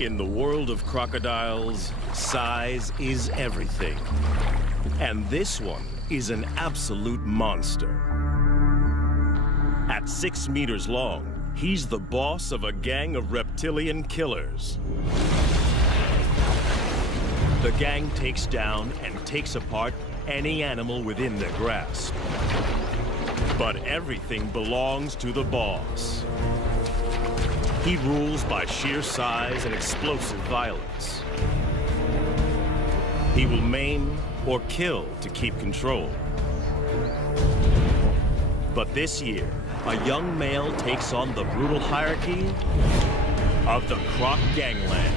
In the world of crocodiles, size is everything. And this one is an absolute monster. At 6 meters long, he's the boss of a gang of reptilian killers. The gang takes down and takes apart any animal within their grasp. But everything belongs to the boss. He rules by sheer size and explosive violence. He will maim or kill to keep control. But this year, a young male takes on the brutal hierarchy of the Croc Gangland.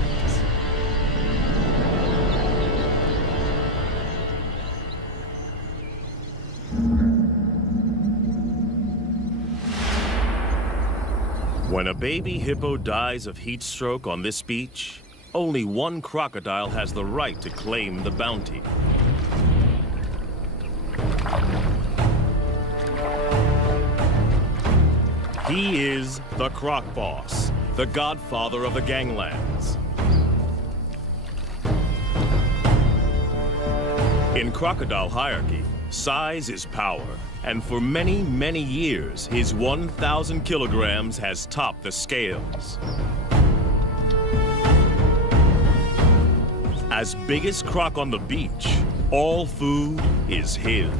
When a baby hippo dies of heat stroke on this beach, only one crocodile has the right to claim the bounty. He is the Croc Boss, the godfather of the ganglands. In crocodile hierarchy, size is power. And for many, many years, his 1,000 kilograms has topped the scales. As biggest croc on the beach, all food is his.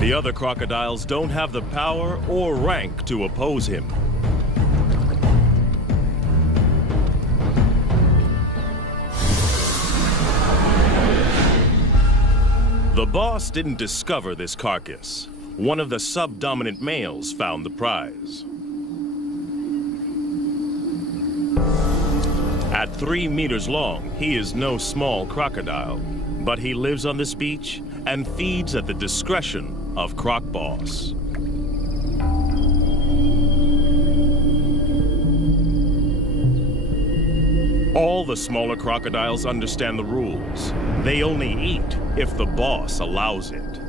The other crocodiles don't have the power or rank to oppose him. The boss didn't discover this carcass. One of the subdominant males found the prize. At 3 meters long, he is no small crocodile, but he lives on this beach and feeds at the discretion of Croc Boss. All the smaller crocodiles understand the rules. They only eat if the boss allows it.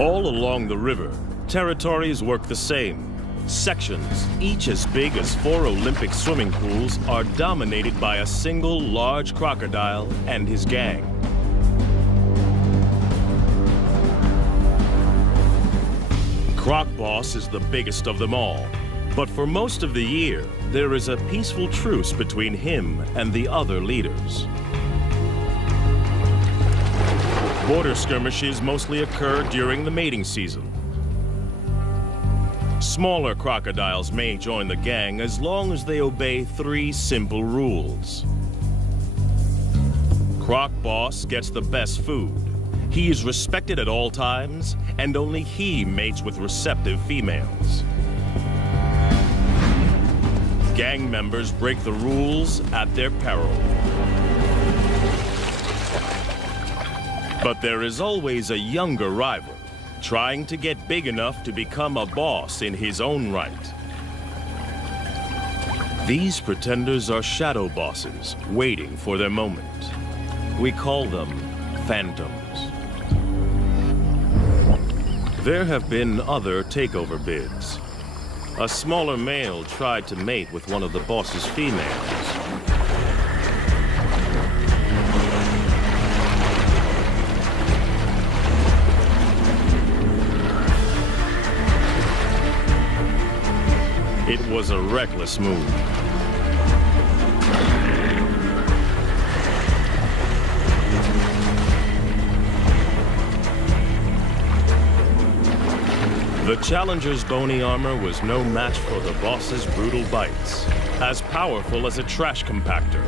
All along the river, territories work the same. Sections, each as big as 4 Olympic swimming pools, are dominated by a single large crocodile and his gang. Croc Boss is the biggest of them all. But for most of the year, there is a peaceful truce between him and the other leaders. Border skirmishes mostly occur during the mating season. Smaller crocodiles may join the gang as long as they obey 3 simple rules. Croc Boss gets the best food. He is respected at all times, and only he mates with receptive females. Gang members break the rules at their peril. But there is always a younger rival, trying to get big enough to become a boss in his own right. These pretenders are shadow bosses, waiting for their moment. We call them phantoms. There have been other takeover bids. A smaller male tried to mate with one of the boss's females. It was a reckless move. The challenger's bony armor was no match for the boss's brutal bites, as powerful as a trash compactor.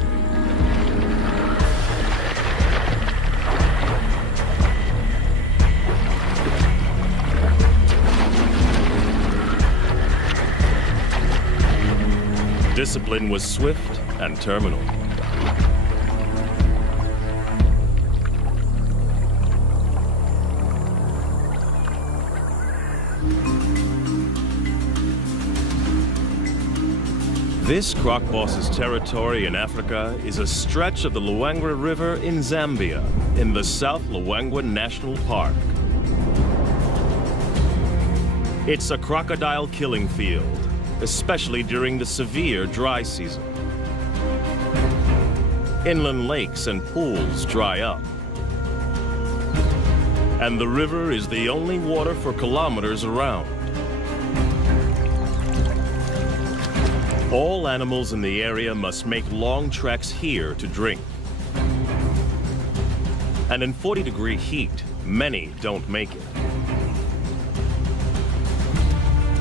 Discipline was swift and terminal. This Croc Boss's territory in Africa is a stretch of the Luangwa River in Zambia, in the South Luangwa National Park. It's a crocodile killing field, especially during the severe dry season. Inland lakes and pools dry up. And the river is the only water for kilometers around. All animals in the area must make long treks here to drink. And in 40-degree heat, many don't make it.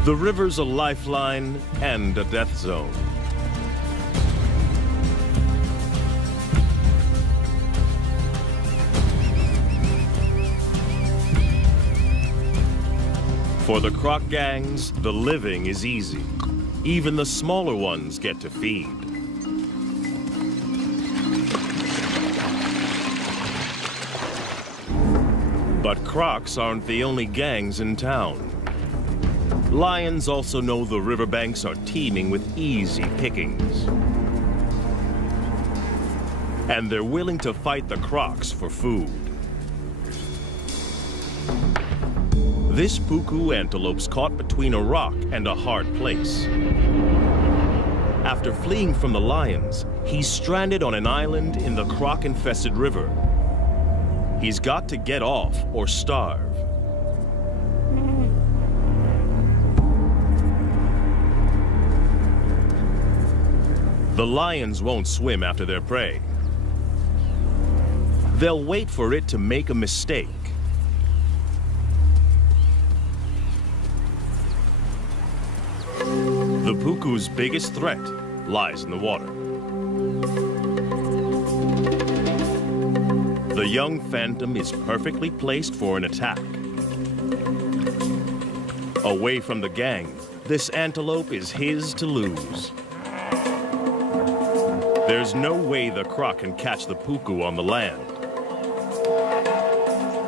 The river's a lifeline and a death zone. For the croc gangs, the living is easy. Even the smaller ones get to feed. But crocs aren't the only gangs in town. Lions also know the riverbanks are teeming with easy pickings. And they're willing to fight the crocs for food. This puku antelope's caught between a rock and a hard place. After fleeing from the lions, he's stranded on an island in the croc-infested river. He's got to get off or starve. The lions won't swim after their prey. They'll wait for it to make a mistake. The puku's biggest threat lies in the water. The young phantom is perfectly placed for an attack. Away from the gang, this antelope is his to lose. There's no way the croc can catch the puku on the land.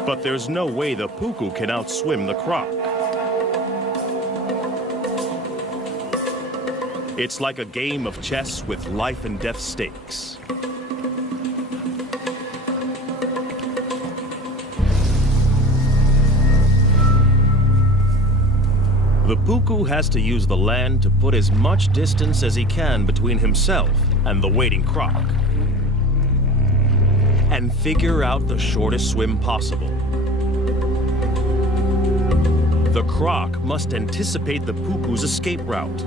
But there's no way the puku can outswim the croc. It's like a game of chess with life and death stakes. The puku has to use the land to put as much distance as he can between himself and the waiting croc, and figure out the shortest swim possible. The croc must anticipate the puku's escape route.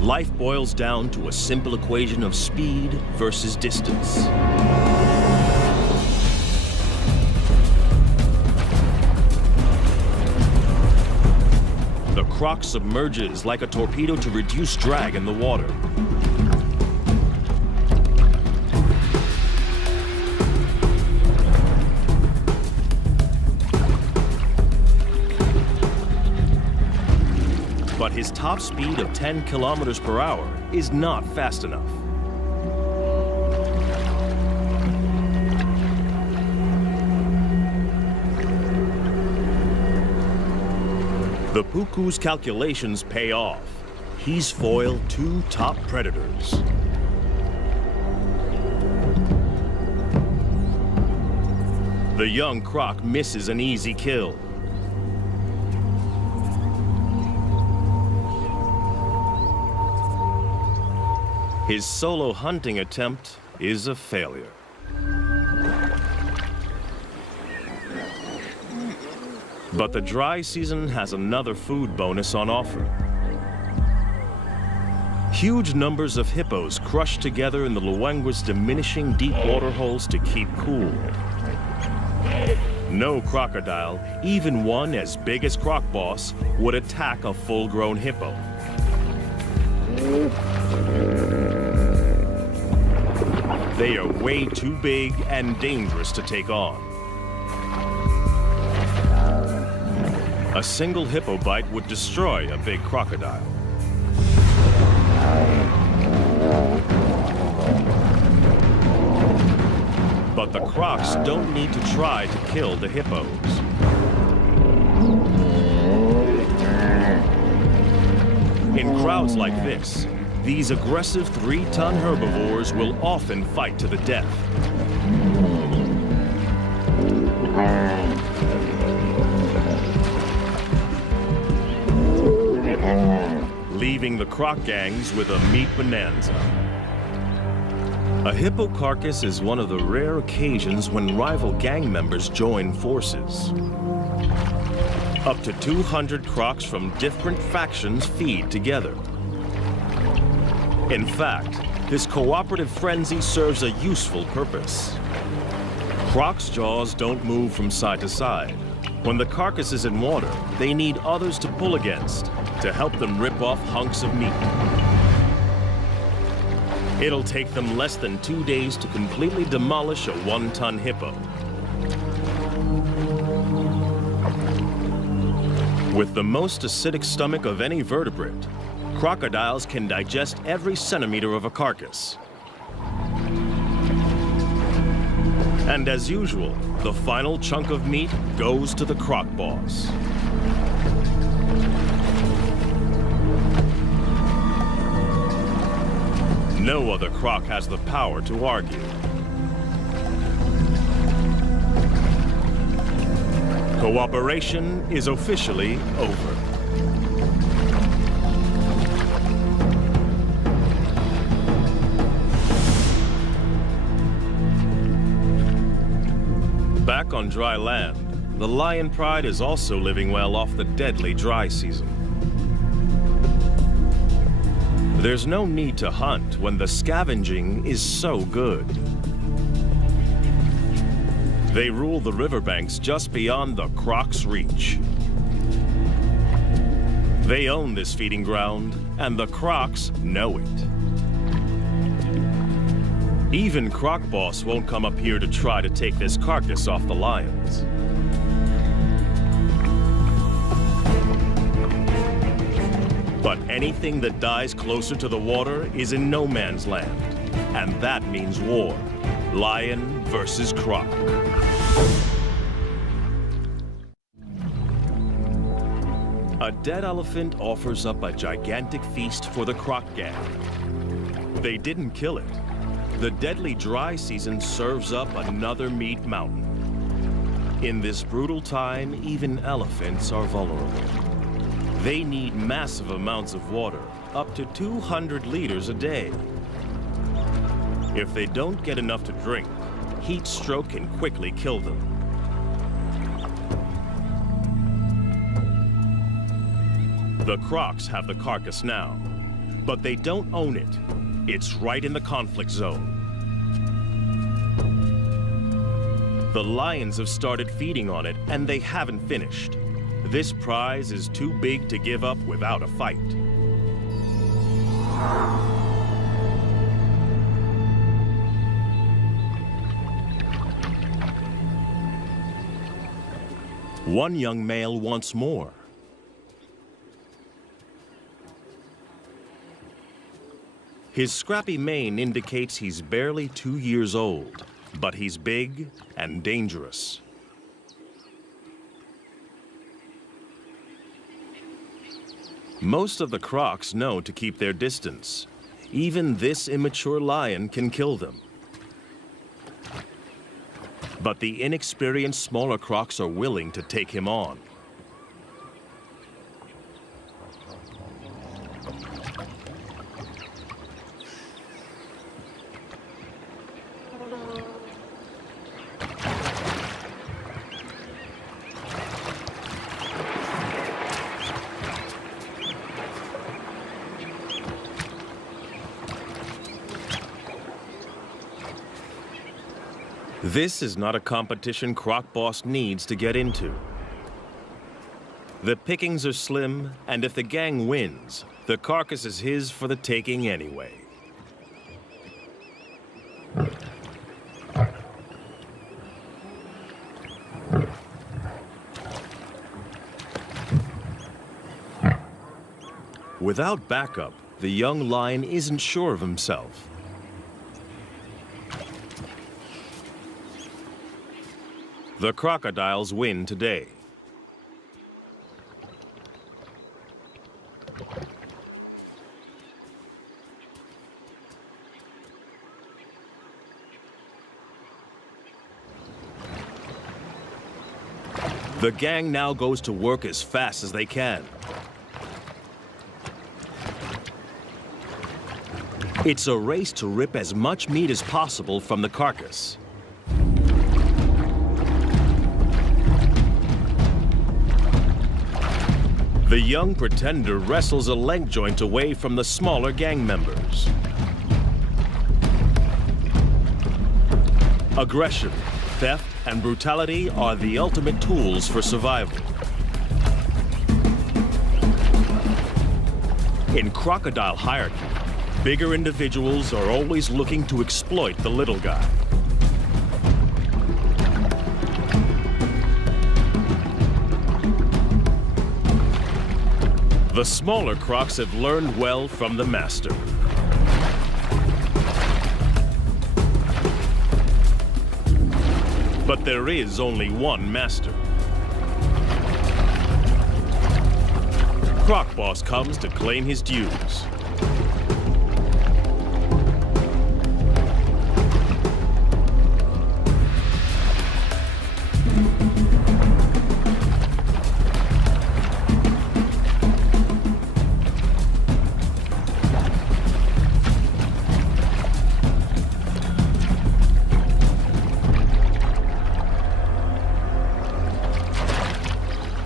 Life boils down to a simple equation of speed versus distance. The croc submerges like a torpedo to reduce drag in the water. But his top speed of 10 kilometers per hour is not fast enough. The puku's calculations pay off. He's foiled two top predators. The young croc misses an easy kill. His solo hunting attempt is a failure. But the dry season has another food bonus on offer. Huge numbers of hippos crush together in the Luangwa's diminishing deep water holes to keep cool. No crocodile, even one as big as Croc Boss, would attack a full-grown hippo. They are way too big and dangerous to take on. A single hippo bite would destroy a big crocodile. But the crocs don't need to try to kill the hippos. In crowds like this, these aggressive 3-ton herbivores will often fight to the death. Leaving the croc gangs with a meat bonanza. A hippo carcass is one of the rare occasions when rival gang members join forces. Up to 200 crocs from different factions feed together. In fact, this cooperative frenzy serves a useful purpose. Crocs' jaws don't move from side to side. When the carcass is in water, they need others to pull against to help them rip off hunks of meat. It'll take them less than 2 days to completely demolish a 1-ton hippo. With the most acidic stomach of any vertebrate, crocodiles can digest every centimeter of a carcass. And as usual, the final chunk of meat goes to the croc boss. No other croc has the power to argue. Cooperation is officially over. Back on dry land, the lion pride is also living well off the deadly dry season. There's no need to hunt when the scavenging is so good. They rule the riverbanks just beyond the croc's reach. They own this feeding ground, and the crocs know it. Even Croc Boss won't come up here to try to take this carcass off the lions. But anything that dies closer to the water is in no man's land, and that means war. Lion versus croc. A dead elephant offers up a gigantic feast for the croc gang. They didn't kill it. The deadly dry season serves up another meat mountain. In this brutal time, even elephants are vulnerable. They need massive amounts of water, up to 200 liters a day. If they don't get enough to drink, heat stroke can quickly kill them. The crocs have the carcass now, but they don't own it. It's right in the conflict zone. The lions have started feeding on it, and they haven't finished. This prize is too big to give up without a fight. One young male wants more. His scrappy mane indicates he's barely 2 years old, but he's big and dangerous. Most of the crocs know to keep their distance. Even this immature lion can kill them. But the inexperienced smaller crocs are willing to take him on. This is not a competition Croc Boss needs to get into. The pickings are slim, and if the gang wins, the carcass is his for the taking anyway. Without backup, the young lion isn't sure of himself. The crocodiles win today. The gang now goes to work as fast as they can. It's a race to rip as much meat as possible from the carcass. The young pretender wrestles a leg joint away from the smaller gang members. Aggression, theft, and brutality are the ultimate tools for survival. In crocodile hierarchy, bigger individuals are always looking to exploit the little guy. The smaller crocs have learned well from the master. But there is only one master. Croc Boss comes to claim his dues.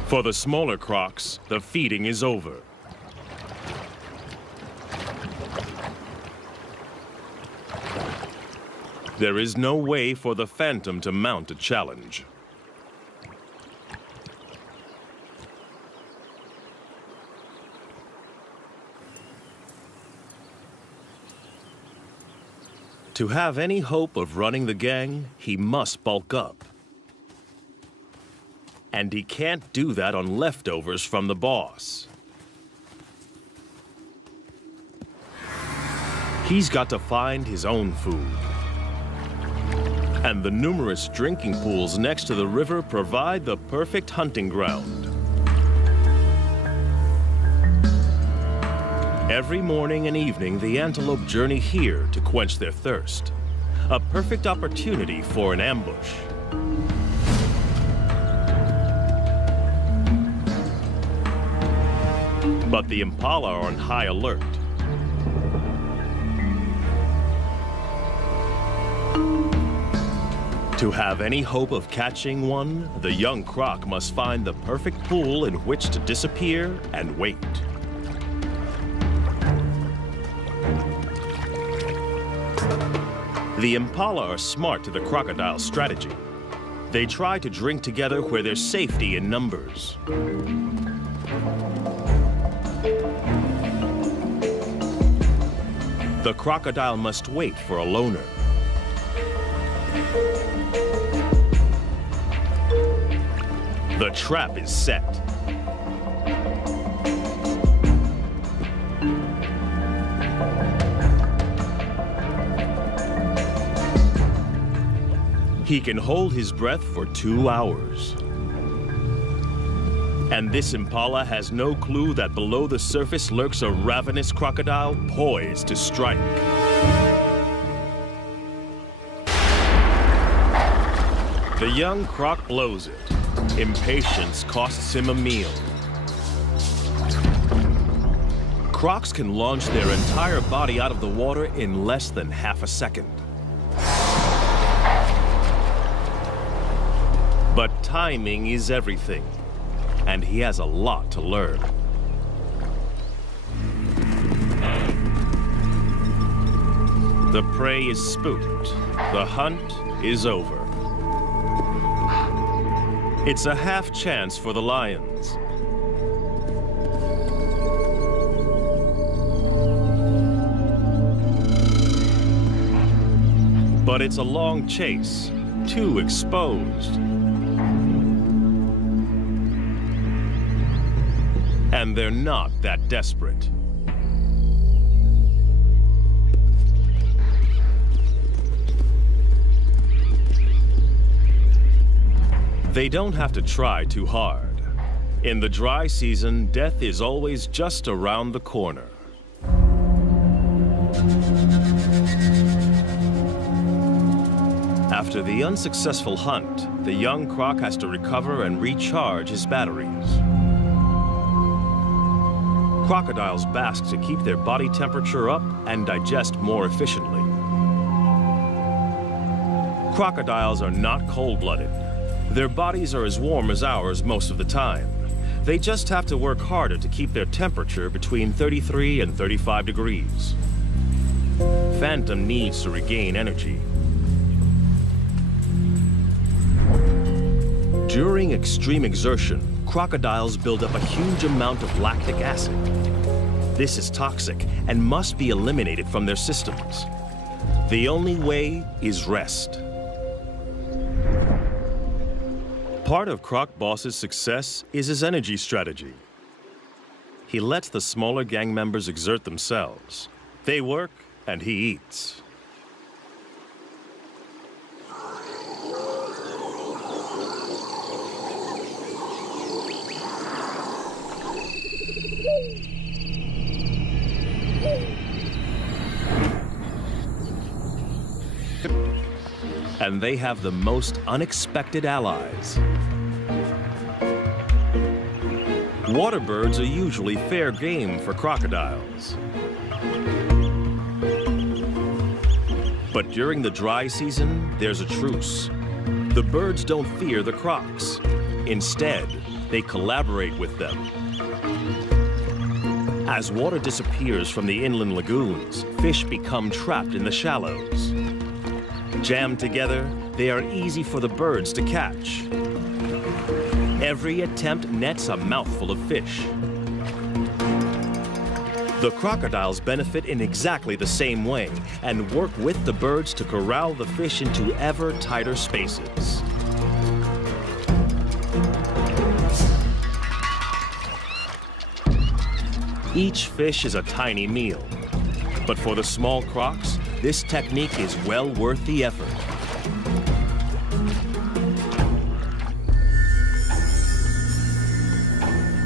For the smaller crocs, the feeding is over. There is no way for the Phantom to mount a challenge. To have any hope of running the gang, he must bulk up. And he can't do that on leftovers from the boss. He's got to find his own food. And the numerous drinking pools next to the river provide the perfect hunting ground. Every morning and evening, the antelope journey here to quench their thirst. A perfect opportunity for an ambush. But the impala are on high alert. To have any hope of catching one, the young croc must find the perfect pool in which to disappear and wait. The impala are smart to the crocodile's strategy. They try to drink together where there's safety in numbers. The crocodile must wait for a loner. The trap is set. He can hold his breath for 2 hours. And this impala has no clue that below the surface lurks a ravenous crocodile poised to strike. The young croc blows it. Impatience costs him a meal. Crocs can launch their entire body out of the water in less than half a second. But timing is everything. And he has a lot to learn. The prey is spooked. The hunt is over. It's a half chance for the lions. But it's a long chase, too exposed. And they're not that desperate. They don't have to try too hard. In the dry season, death is always just around the corner. After the unsuccessful hunt, the young croc has to recover and recharge his batteries. Crocodiles bask to keep their body temperature up and digest more efficiently. Crocodiles are not cold-blooded. Their bodies are as warm as ours most of the time. They just have to work harder to keep their temperature between 33 and 35 degrees. Phantom needs to regain energy. During extreme exertion, crocodiles build up a huge amount of lactic acid. This is toxic and must be eliminated from their systems. The only way is rest. Part of Croc Boss's success is his energy strategy. He lets the smaller gang members exert themselves. They work and he eats. And they have the most unexpected allies. Water birds are usually fair game for crocodiles. But during the dry season, there's a truce. The birds don't fear the crocs. Instead, they collaborate with them. As water disappears from the inland lagoons, fish become trapped in the shallows. Jammed together, they are easy for the birds to catch. Every attempt nets a mouthful of fish. The crocodiles benefit in exactly the same way and work with the birds to corral the fish into ever tighter spaces. Each fish is a tiny meal, but for the small crocs, this technique is well worth the effort.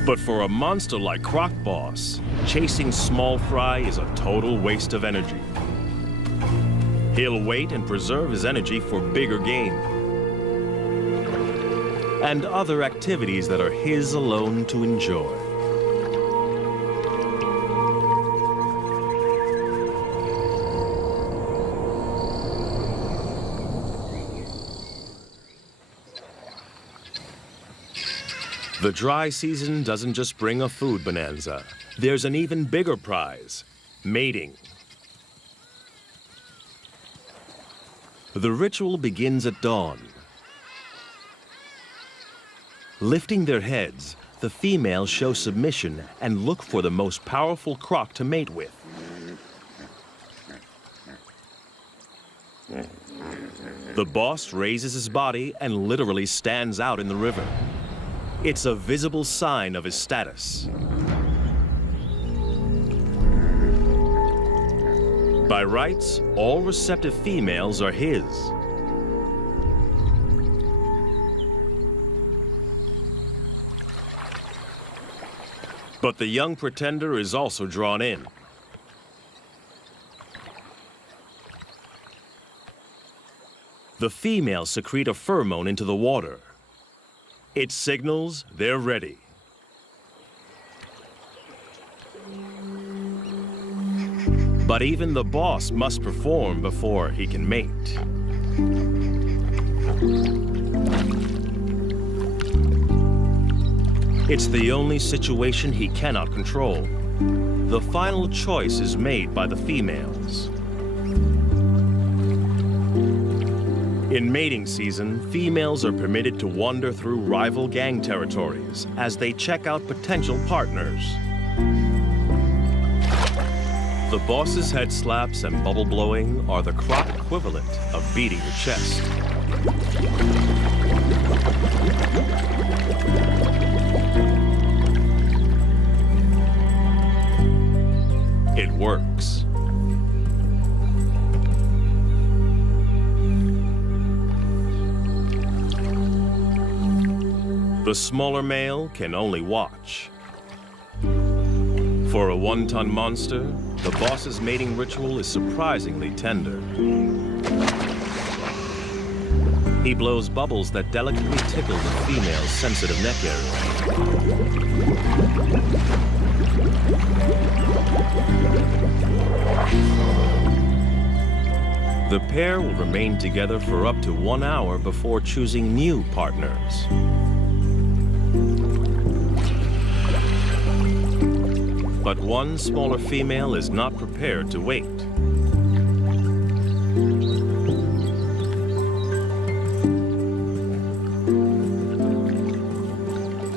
But for a monster like Croc Boss, chasing small fry is a total waste of energy. He'll wait and preserve his energy for bigger game and other activities that are his alone to enjoy. The dry season doesn't just bring a food bonanza. There's an even bigger prize, mating. The ritual begins at dawn. Lifting their heads, the females show submission and look for the most powerful croc to mate with. The boss raises his body and literally stands out in the river. It's a visible sign of his status. By rights, all receptive females are his. But the young pretender is also drawn in. The females secrete a pheromone into the water. It signals they're ready. But even the boss must perform before he can mate. It's the only situation he cannot control. The final choice is made by the females. In mating season, females are permitted to wander through rival gang territories as they check out potential partners. The boss's head slaps and bubble blowing are the croc equivalent of beating your chest. It works. The smaller male can only watch. For a one-ton monster, the boss's mating ritual is surprisingly tender. He blows bubbles that delicately tickle the female's sensitive neck area. The pair will remain together for up to 1 hour before choosing new partners. But one smaller female is not prepared to wait.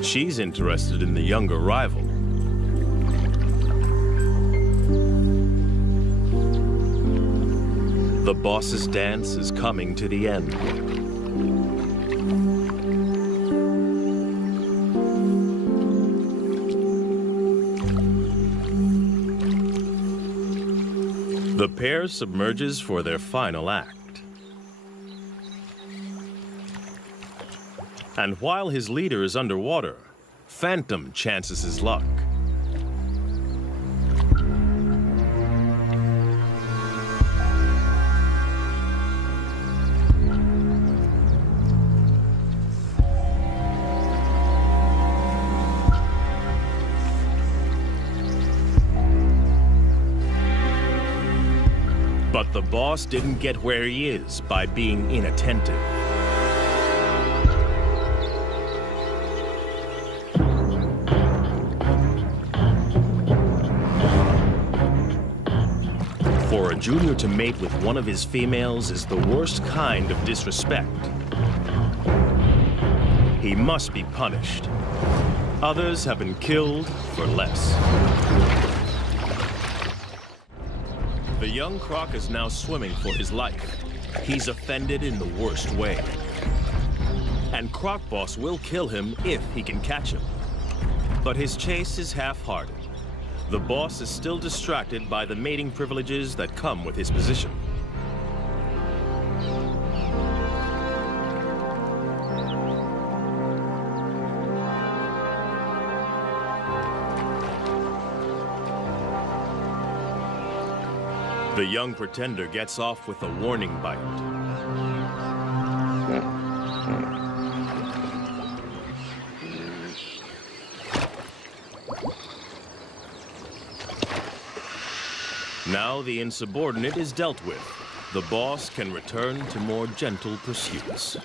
She's interested in the younger rival. The boss's dance is coming to the end. The pair submerges for their final act. And while his leader is underwater, Phantom chances his luck. But the boss didn't get where he is by being inattentive. For a junior to mate with one of his females is the worst kind of disrespect. He must be punished. Others have been killed for less. The young croc is now swimming for his life. He's offended in the worst way. And Croc Boss will kill him if he can catch him. But his chase is half-hearted. The boss is still distracted by the mating privileges that come with his position. The young pretender gets off with a warning bite. Now the insubordinate is dealt with. The boss can return to more gentle pursuits.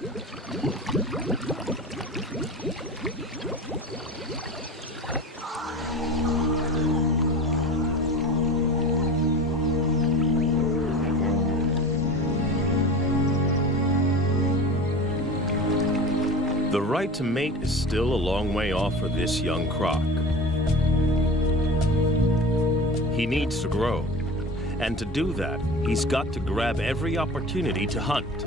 The right to mate is still a long way off for this young croc. He needs to grow, and to do that, he's got to grab every opportunity to hunt.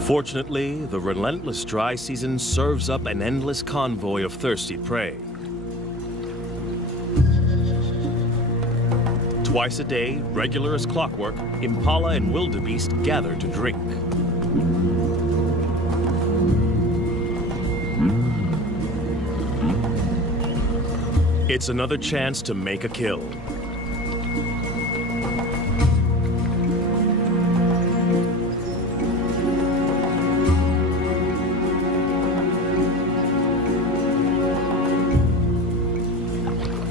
Fortunately, the relentless dry season serves up an endless convoy of thirsty prey. Twice a day, regular as clockwork, impala and wildebeest gather to drink. It's another chance to make a kill.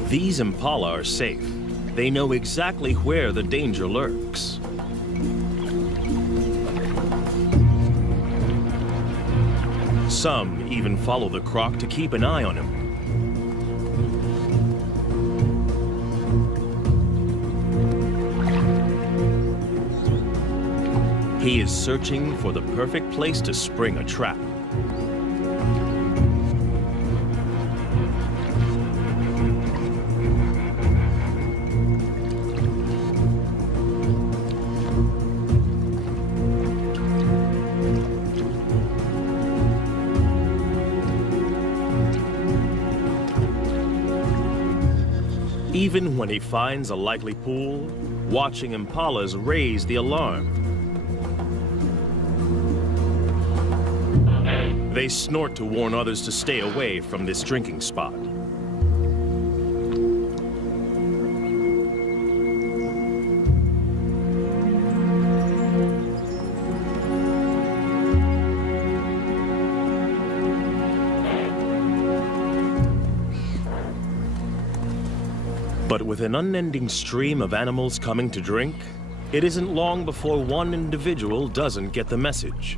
These impala are safe. They know exactly where the danger lurks. Some even follow the croc to keep an eye on him. He is searching for the perfect place to spring a trap. Even when he finds a likely pool, watching impalas raise the alarm. They snort to warn others to stay away from this drinking spot. But with an unending stream of animals coming to drink, it isn't long before one individual doesn't get the message.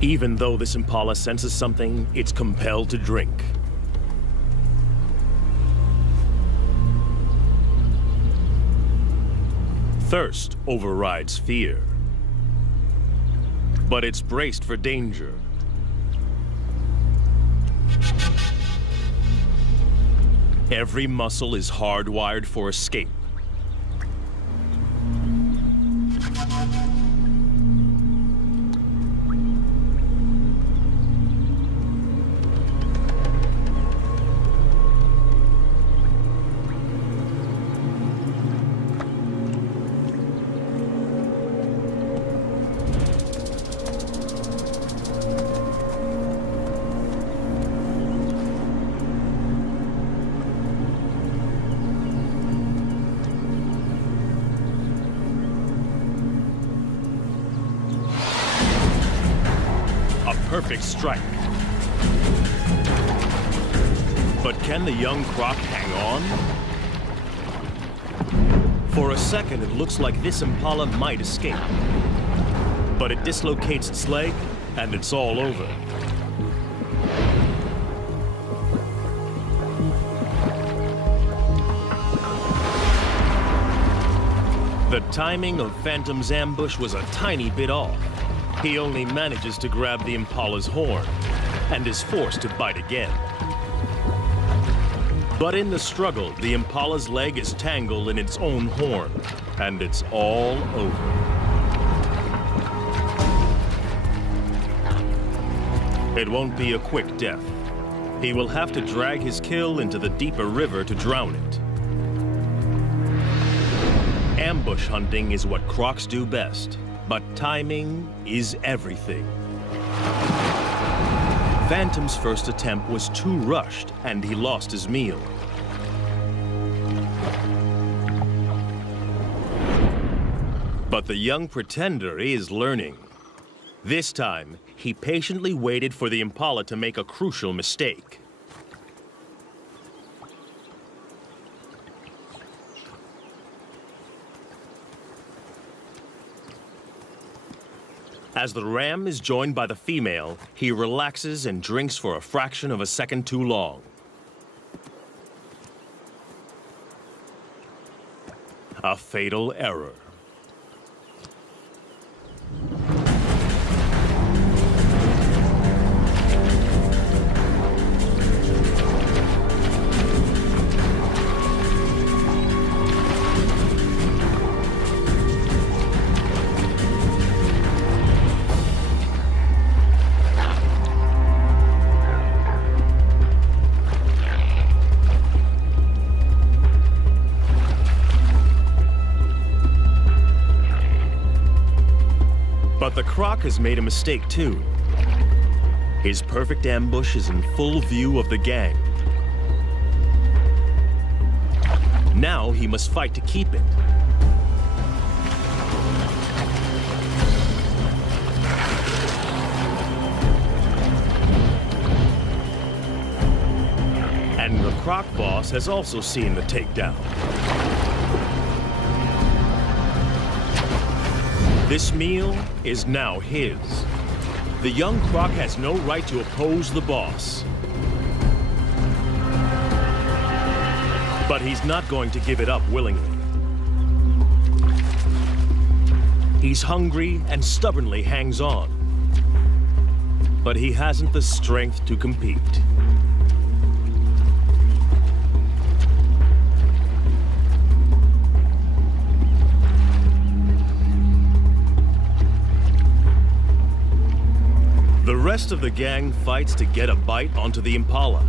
Even though this impala senses something, it's compelled to drink. Thirst overrides fear. But it's braced for danger. Every muscle is hardwired for escape. Perfect strike. But can the young croc hang on? For a second, it looks like this impala might escape. But it dislocates its leg, and it's all over. The timing of Phantom's ambush was a tiny bit off. He only manages to grab the impala's horn and is forced to bite again. But in the struggle, the impala's leg is tangled in its own horn, and it's all over. It won't be a quick death. He will have to drag his kill into the deeper river to drown it. Ambush hunting is what crocs do best. But timing is everything. Phantom's first attempt was too rushed, and he lost his meal. But the young pretender is learning. This time, he patiently waited for the impala to make a crucial mistake. As the ram is joined by the female, he relaxes and drinks for a fraction of a second too long. A fatal error. But the croc has made a mistake too. His perfect ambush is in full view of the gang. Now he must fight to keep it. And the croc boss has also seen the takedown. This meal is now his. The young croc has no right to oppose the boss. But he's not going to give it up willingly. He's hungry and stubbornly hangs on. But he hasn't the strength to compete. rest of the gang fights to get a bite onto the impala.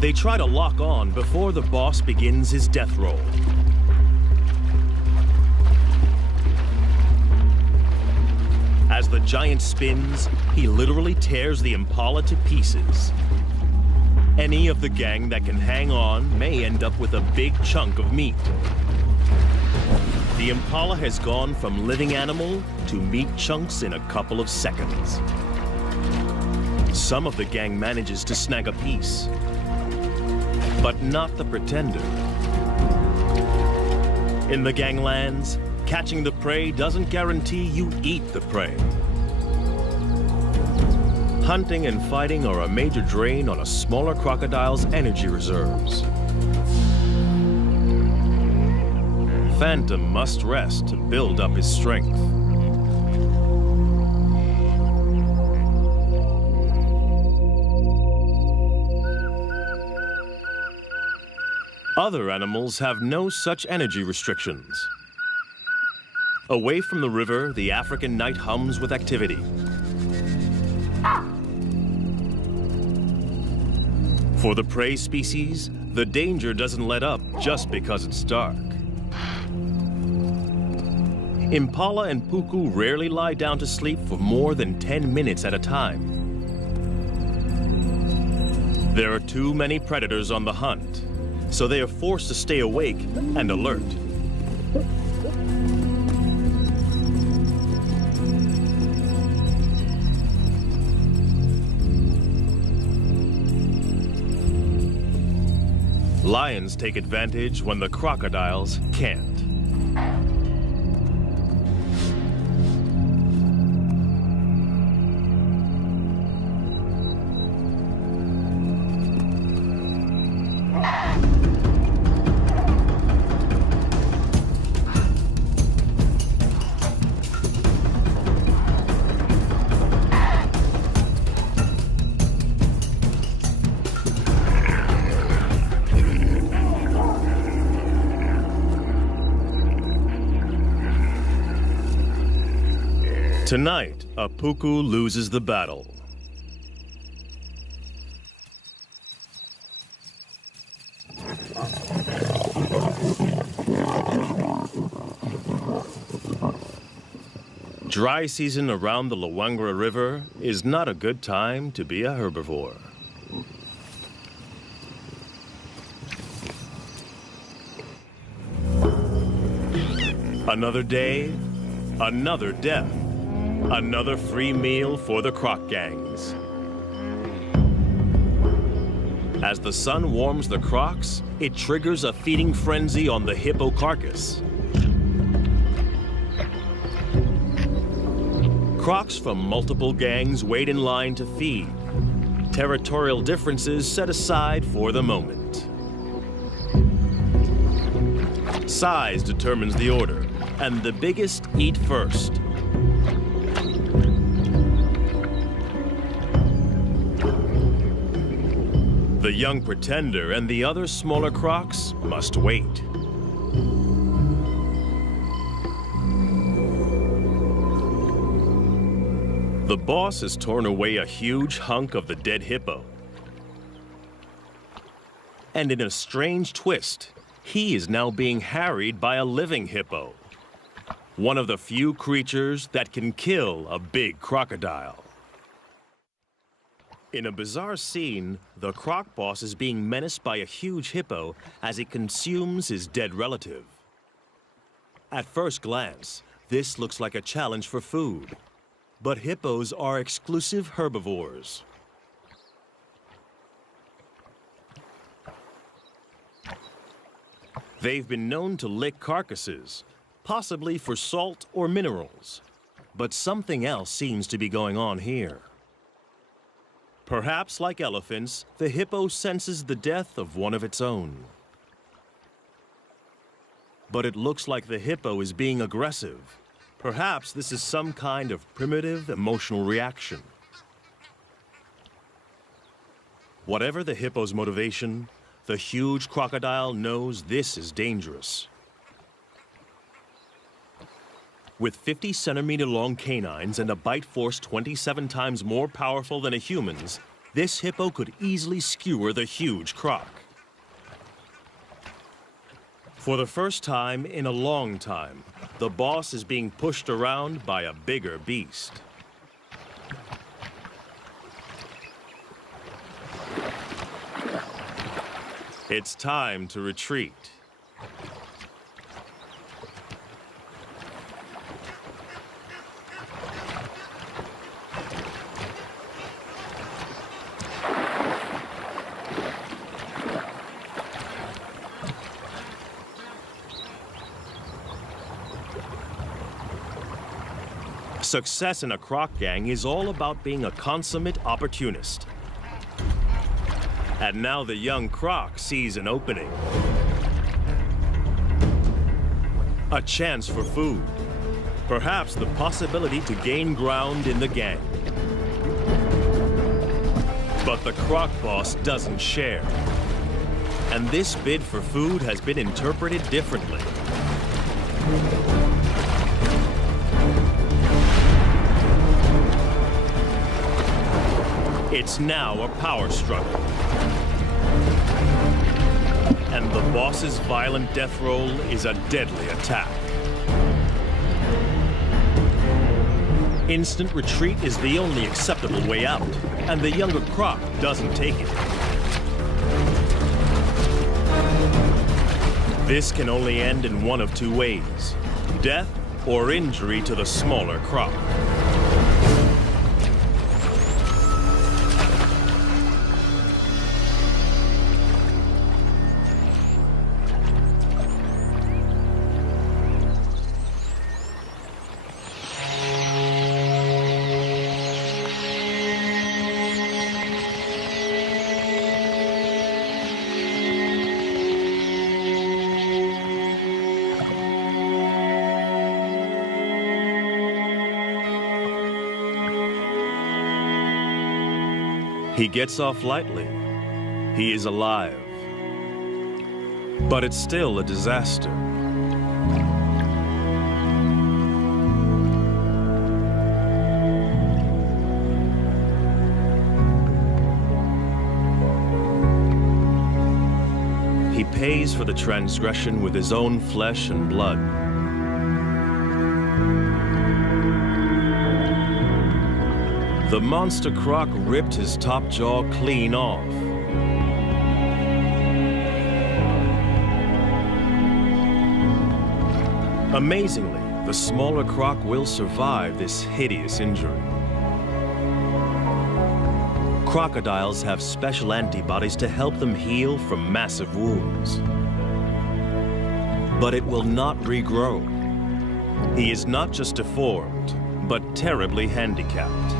They try to lock on before the boss begins his death roll. As the giant spins, he literally tears the impala to pieces. Any of the gang that can hang on may end up with a big chunk of meat. The impala has gone from living animal to meat chunks in a couple of seconds. Some of the gang manages to snag a piece, but not the pretender. In the ganglands, catching the prey doesn't guarantee you eat the prey. Hunting and fighting are a major drain on a smaller crocodile's energy reserves. Phantom must rest to build up his strength. Other animals have no such energy restrictions. Away from the river, the African night hums with activity. For the prey species, the danger doesn't let up just because it's dark. Impala and puku rarely lie down to sleep for more than 10 minutes at a time. There are too many predators on the hunt, so they are forced to stay awake and alert. Lions take advantage when the crocodiles can't. Tonight, a puku loses the battle. Dry season around the Luangwa River is not a good time to be a herbivore. Another day, another death. Another free meal for the croc gangs. As the sun warms the crocs, it triggers a feeding frenzy on the hippo carcass. Crocs from multiple gangs wait in line to feed. Territorial differences set aside for the moment. Size determines the order, and the biggest eat first. The young pretender and the other smaller crocs must wait. The boss has torn away a huge hunk of the dead hippo. And in a strange twist, he is now being harried by a living hippo. One of the few creatures that can kill a big crocodile. In a bizarre scene, the croc boss is being menaced by a huge hippo as it consumes his dead relative. At first glance, this looks like a challenge for food. But hippos are exclusive herbivores. They've been known to lick carcasses, possibly for salt or minerals. But something else seems to be going on here. Perhaps like elephants, the hippo senses the death of one of its own. But it looks like the hippo is being aggressive. Perhaps this is some kind of primitive emotional reaction. Whatever the hippo's motivation, the huge crocodile knows this is dangerous. With 50-centimeter-long canines and a bite force 27 times more powerful than a human's, this hippo could easily skewer the huge croc. For the first time in a long time, the boss is being pushed around by a bigger beast. It's time to retreat. Success in a croc gang is all about being a consummate opportunist. And now the young croc sees an opening. A chance for food. Perhaps the possibility to gain ground in the gang. But the croc boss doesn't share. And this bid for food has been interpreted differently. It's now a power struggle. And the boss's violent death roll is a deadly attack. Instant retreat is the only acceptable way out, and the younger croc doesn't take it. This can only end in one of two ways: death or injury to the smaller croc. He gets off lightly. He is alive. But it's still a disaster. He pays for the transgression with his own flesh and blood. The monster croc ripped his top jaw clean off. Amazingly, the smaller croc will survive this hideous injury. Crocodiles have special antibodies to help them heal from massive wounds. But it will not regrow. He is not just deformed, but terribly handicapped.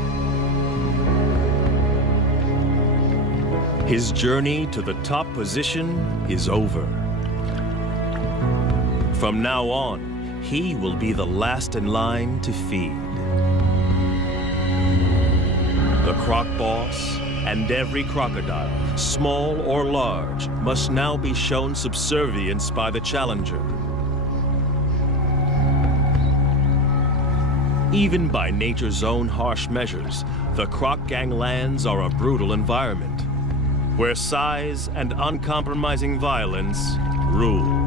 His journey to the top position is over. From now on, he will be the last in line to feed. The croc boss and every crocodile, small or large, must now be shown subservience by the challenger. Even by nature's own harsh measures, the croc gang lands are a brutal environment, where size and uncompromising violence rule.